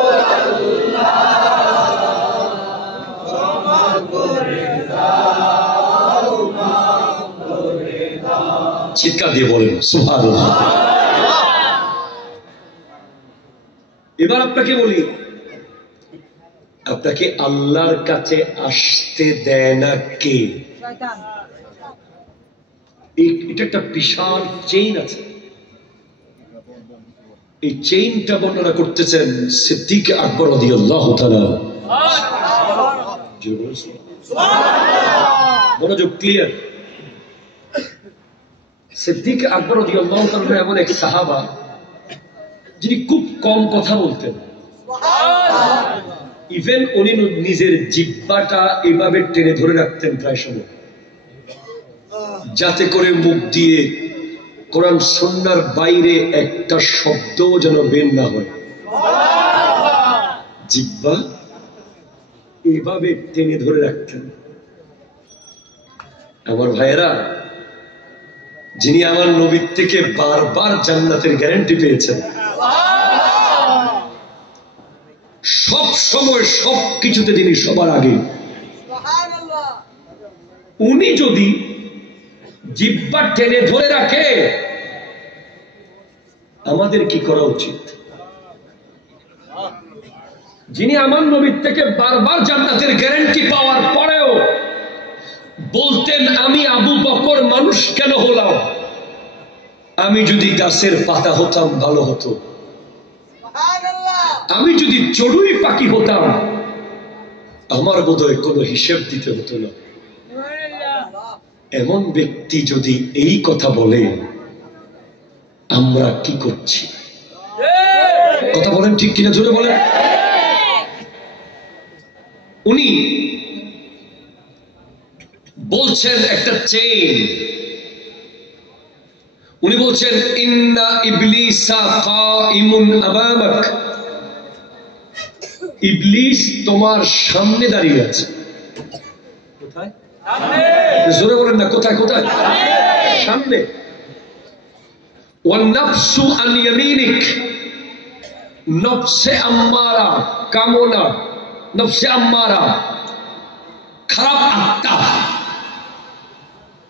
চিৎকার দিয়ে বলেন সুবহানাল্লাহ। এবার আপনাকে বলি, আপনাকে আল্লাহর কাছে আসতে দেয় না কে? এটা একটা বিশাল চেইন আছে। এই চেইনটা বর্ণনা করতেছেন সিদ্দিক আকবর রাদিয়াল্লাহু তাআলা। মনোযোগ, ক্লিয়ার। সিদ্দিক আকবর রাদিয়াল্লাহু তাআলা এমন এক সাহাবা যিনি খুব কম কথা বলতেন। ইভেন উনি নিজের জিহ্বাটা এভাবে টেনে ধরে রাখতেন প্রায় সময়, যাতে করে মুখ দিয়ে কোরআন সুন্নাহর বাইরে একটা শব্দও যেন বের না হয়। জিহ্বা এভাবে টেনে ধরে রাখতেন। আমার ভাইয়েরা, যিনি আমার নবীর থেকে বারবার জান্নাতের গ্যারান্টি পেয়েছেন, সব সময় সব কিছুতে তিনি সবার আগে, উনি যদি জিহ্বা টেনে ধরে রাখে, আমাদের কি করা উচিত? যিনি আমার নবীর থেকে বারবার জান্নাতের গ্যারান্টি পাওয়ার পরেও বলতেন, আমি আবু বকর মানুষ কেন হলাম? আমি যদি গাছের পাতা হতাম ভালো হতো, আমি যদি চড়ুই পাখি হতাম আমার বোধহয় কোনো হিসেব দিতে হতো না। এমন ব্যক্তি যদি এই কথা বলে, আমরা কি করছি? কথা বলেন ঠিক কিনা, জোরে বলেন। উনি বলছেন একটা চেইন, উনি বলছেন ইন্না ইবলিসা কাইমুন আমামাক, ইবলিস তোমার সামনে দাঁড়িয়ে আছে। কোথায়? জোরে বলেন না, কোথায়? কোথায়? সামনে। ওয়ান নাফসু আন ইয়ামিনিক, নফসে আম্মারা, কামনা, নফসে আম্মারা, খারাপ আত্মা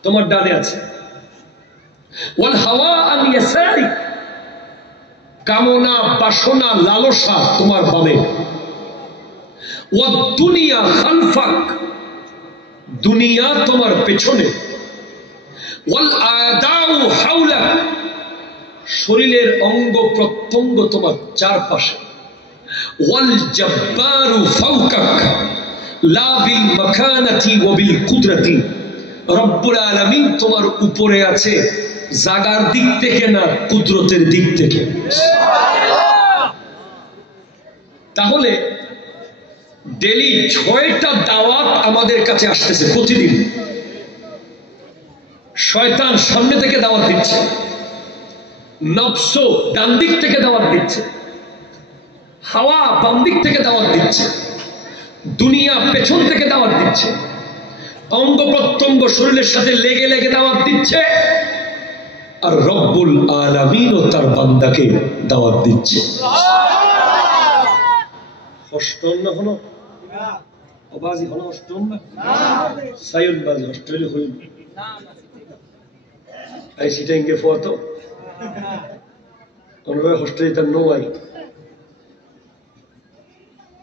তোমার ডানে আছে। ওয়াল হাওয়া আন ইয়াসারি, কামনা, বাসনা, লালসা তোমার বামে। ওয়াদ দুনিয়া খালফাক, দুনিয়া তোমার পেছনে। ওয়াল আদাউ হাওলাক, শরীরের অঙ্গ প্রত্যঙ্গ তোমার চারপাশে। ওয়াল জাব্বারু ফাওকাক লা বিল মাকানাতি ওয়া বিল কুদরাতি, রব্বুল আলামিন তোমার উপরে আছে জাগার দিক থেকে না, কুদরতের দিক থেকে। তাহলে ডেলি 6টা দাওয়াত আমাদের কাছে আসতেছে প্রতিদিন। শয়তান সামনে থেকে দাওয়াত দিচ্ছে, নফস ডান দিক থেকে দাওয়াত দিচ্ছে, হাওয়া বাম দিক থেকে দাওয়াত দিচ্ছে, দুনিয়া পেছন থেকে দাওয়াত দিচ্ছে, অঙ্গ প্রত্যঙ্গ শরীরের সাথে লেগে লেগে দাওয়াত দিচ্ছে, আর রব্বুল আলামিন ও তার বান্দাকে দাওয়াত দিচ্ছে। অষ্টম না হলো অবাজি হলো, অষ্টম না সায়ন বাজি অস্ট্রেলিয়া হইল আই সিটাইঙ্গে ফটো অন্যভাবে অস্ট্রেলিয়া নো আই।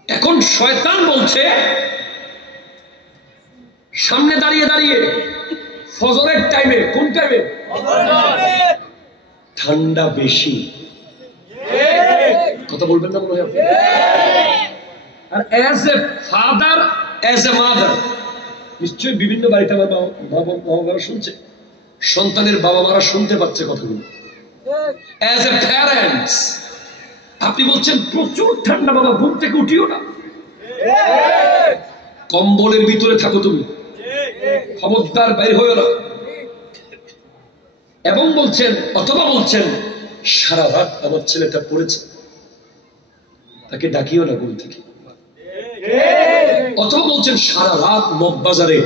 এখন শয়তান বলছে সামনে দাঁড়িয়ে দাঁড়িয়ে ফজরের টাইমে, কোন টাইমে? ঠান্ডা বেশি, কথা বলবেন না মনে হয়। আর as a father, as a mother, নিশ্চয়ই বিভিন্ন বাড়িতে আমার বাবা মারা শুনছে, সন্তানের বাবা মারা শুনতে পাচ্ছে কথাগুলো। অ্যাজ এ প্যারেন্টস আপনি বলছেন প্রচুর ঠান্ডা, বাবা ঘুম থেকে উঠিও না, কম্বলের ভিতরে থাকো তুমি, খবরদার বাইরে হইও না। এবং বলছেন, অথবা বলছেন সারা রাত আমার ছেলেটা পড়েছে, তাকে ডাকিও না ঘুম থেকে। অথবা বলছেন সারা রাত মগবাজারে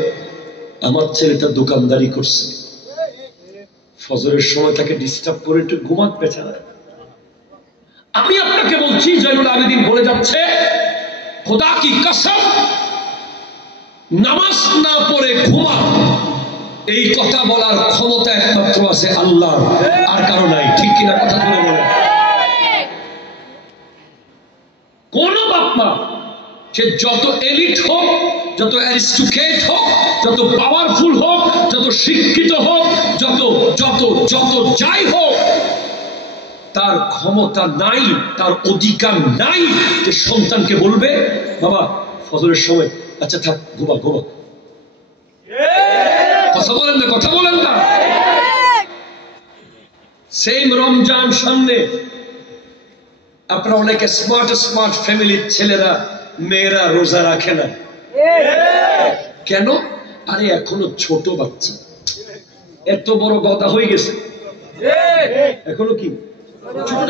আমার ছেলেটা দোকানদারি করছে, ফজরের সময় তাকে ডিস্টার্ব করে একটু ঘুমাত বেচারা। আমি আপনাকে বলছি, জয়নুল আবেদিন বলে যাচ্ছে খোদা কি কসম, নামাজ না পড়ে ঘুমা, এই কথা বলার ক্ষমতা একমাত্র আছে আল্লাহর, আর কারো নাই। ঠিক কিনা কথা বলে বলে কোন বাপ মা, সে যত এলিট হোক, যত অ্যারিস্টোক্রেট হোক, যত পাওয়ারফুল হোক, যত শিক্ষিত হোক, যত যত যত যাই হোক, তার ক্ষমতা নাই, তার অধিকার নাই যে সন্তানকে বলবে বাবা ফজরের সময় আচ্ছা থাক ঘুমা ঘুমা। কথা বলেন না, কথা বলেন না। সেম রমজান সামনে, আপনারা অনেকে স্মার্ট স্মার্ট ফ্যামিলির ছেলেরা মেয়েরা রোজা রাখে না কেন? আরে এখনো ছোট বাচ্চা, এত বড় গদা হয়ে গেছে, এখনো কি ছোট,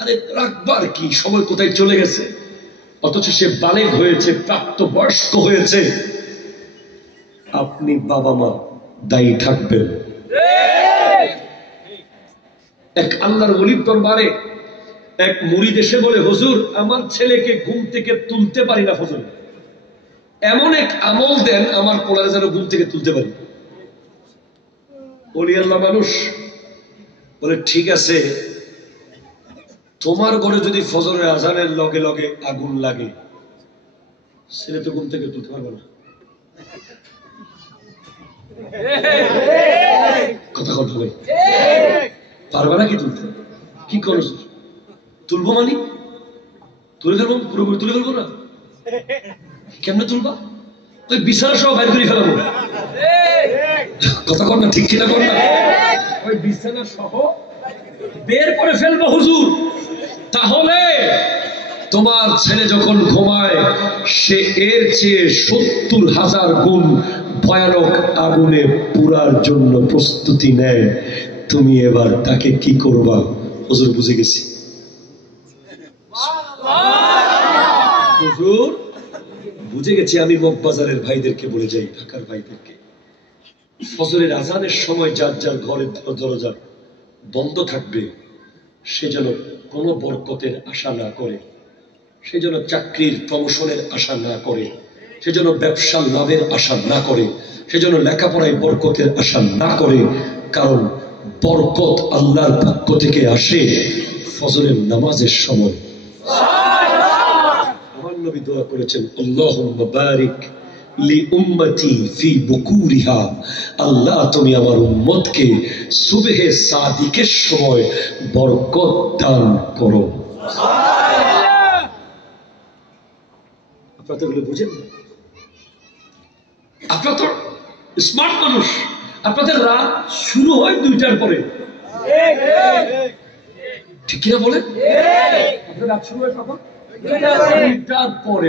আরে রাখবার কি, সময় কোথায় চলে গেছে, অথচ সে বালেগ হয়েছে, প্রাপ্ত বয়স্ক হয়েছে। আপনি বাবা মা দায়ী থাকবেন। এক আল্লাহর ওলির দরবারে এক মুরিদ এসে বলে, হুজুর আমার ছেলেকে ঘুম থেকে তুলতে পারি না ফজরে, এমন এক আমল দেন আমার পোলারে যেন ঘুম থেকে তুলতে পারি। ওলি আল্লাহ মানুষ বলে ঠিক আছে, তোমার ঘরে যদি ফজরের আজানের লগে লগে আগুন লাগে, ছেলে তো ঘুম থেকে তুলতে পারবে না। কথা কথা বলে পারবা না কি তুলতে? কি করো? তুলবো মানে তুলে ফেলবো, পুরোপুরি তুলে ফেলবো না? কেমনে তুলবা? ওই বিছানা সহ বাইর করে ফেলাবো। কথা কর না, ঠিক কিনা কর না? ওই বিছানা সহ বের করে ফেলবো হুজুর। তাহলে তোমার ছেলে যখন ঘুমায় সে এর চেয়ে ৭০,০০০ গুণ ভয়ানক আগুনে পুরার জন্য প্রস্তুতি নেয়। তুমি এবার তাকে কি করবা? হুজুর বুঝে গেছি। হুজুর বুঝে গেছি। আমি মগবাজারের ভাইদেরকে বলে যাই, ঢাকার ভাইদেরকে, ফজরের আজানের সময় যার যার ঘরের দরজা বন্ধ থাকবে সে যেন কোনো বরকতের আশা না করে, সে যেন চাকরির প্রমোশনের আশা না করে, সে যেন ব্যবসার লাভের আশা না করে, সে যেন লেখাপড়ায় বরকতের আশা না করে। কারণ বরকত আল্লাহর পক্ষ থেকে আসে ফজরের নামাজের সময়। আমার নবী দোয়া করেছেন, আল্লাহুম্মা বারিক লি উম্মতি ফি বুকুরিহা, আল্লাহ তুমি আমার উম্মতকে সুবহে সাদিকের সময় বরকত দান করো। আপনারা তো এগুলো বুঝেন না, আপনারা তো স্মার্ট মানুষ। আপনাদের রাত শুরু হয় 2টার পরে, ঠিক কিনা বলেন? আপনাদের রাত শুরু হয় কখন? 2টার পরে।